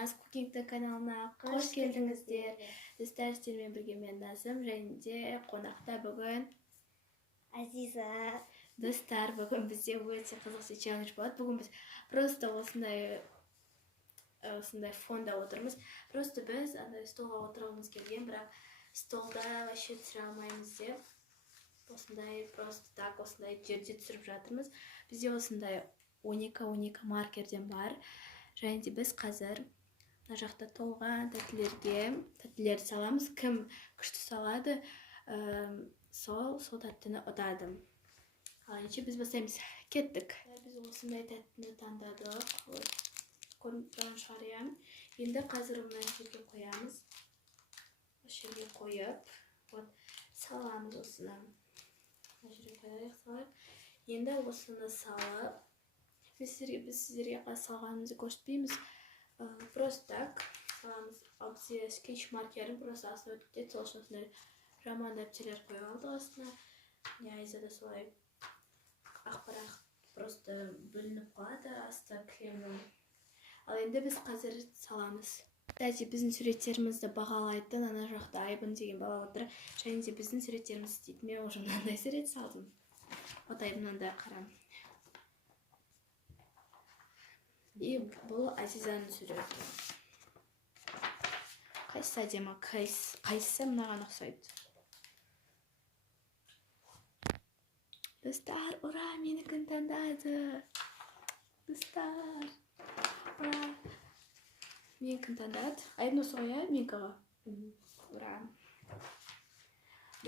Наз Кукингтің каналына қош келдіңіздер. Достар, сіздермен бірге мен Назым, және де қонақта бүгін Азиза. Достар, бүгін бізде өте қызықты челлендж болады. Бүгін біз просто осындай фонда отырмыз. Просто біз андай столға отырғымыз келген, бірақ столда вообще түсіре алмаймыз деп. Осындай просто так осындай жерде түсіріп жатырмыз. Бізде осындай 12 маркерден бар. Және де біз қазір мына жақта толған тәттілерді саламыз. Кім күшті салады, сол тәттіні ұтады. Ал ендеше біз бастаймыз. Кеттік. Біз осындай тәттіні таңдадық. Көрініп тұрған шығар, иә. Енді қазір мына жерге қоямыз. Осы жерге қойып, саламыз осыны. Мына жерге қойайық, салайық. Енді осыны салып, біз сіздерге салғанымызды көрсетпейміз. Просто так саламыз. Ал бізде скетч маркерін просто астына өтіп, сол үшін осындай жаман дәптерлер қойып алдық астына. Айза да солай ақпарат просто бүлініп қалады асты кремнің. Ал енді біз қазір саламыз. Кстати, біздің суреттерімізді бағалайтын ана жақта Айбын деген бала отыр. Және де біздің суреттеріміз істейді. Мен уже мынандай сурет салдым. Айбыннан қарам. И бұл Азизаның суреті. Қайсысы әдемі, қайсысы мынаған ұқсайды? Достар, ура, менікін таңдады. Достар, ура. Менікін таңдады. Айбын осы ғой, менікі ғой? Ура.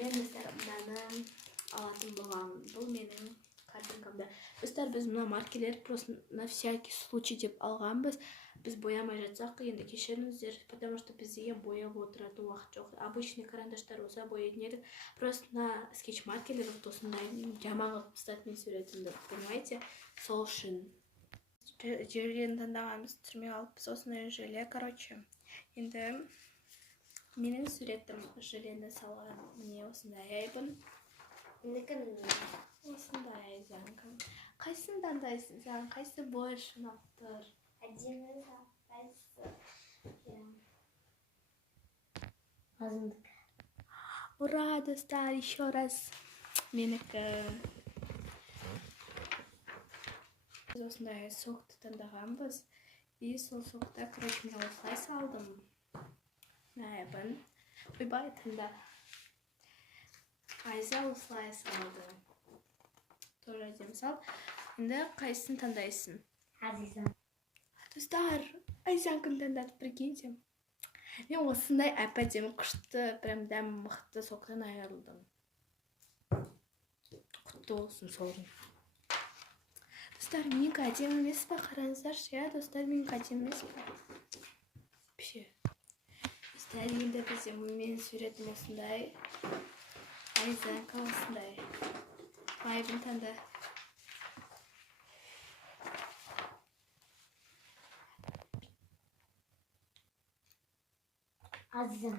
Мен достар мынаны алатын болғанмын. Бұл менің картинкамда. Достар, біз мына маркерлер просто на всякий случай деп алғанбыз. Біз боямай жатсақ, енді кешіріңіздер, потому что бізде бояп отыратын уақыт жоқ. Обычный карандаштар болса боятын едік. Просто на скетч маркерлер осындай жаман қылып тастады мен суретімді, понимаете? Сол үшін. Желені таңдағанбыз, түсірмей алыппыз осындай желе, короче. Енді менің суретім желені салған. Міне осындай Айбын. Осындай Айзанка. Қайсысын таңдайсың сен? Қайсы больше ұнап тұр? Әдемі қайсы? Азындық. Ура, достар, еще раз. Менікі. Біз осындай соқты таңдағанбыз. И сол соқта, короче, мен осылай салдым. Айбын. Ойбай, тыңда. Айза осылай салды. Тоже әдемі салды. Енді қайсысын таңдайсың? Азиза. Достар, Айзанкын таңдады, прикиньте. Мен осындай әп-әдемі күшті, прям дәмі мықты соқтан айырылдым. Құтты болсын солың. Достар, менікі әдемі емес пе? Қараңыздаршы, иә, достар, менікі әдемі емес пе? Пше. Достар, енді бізде мен суретім осындай. Айзанка осындай. Айбын таңда. Азиза.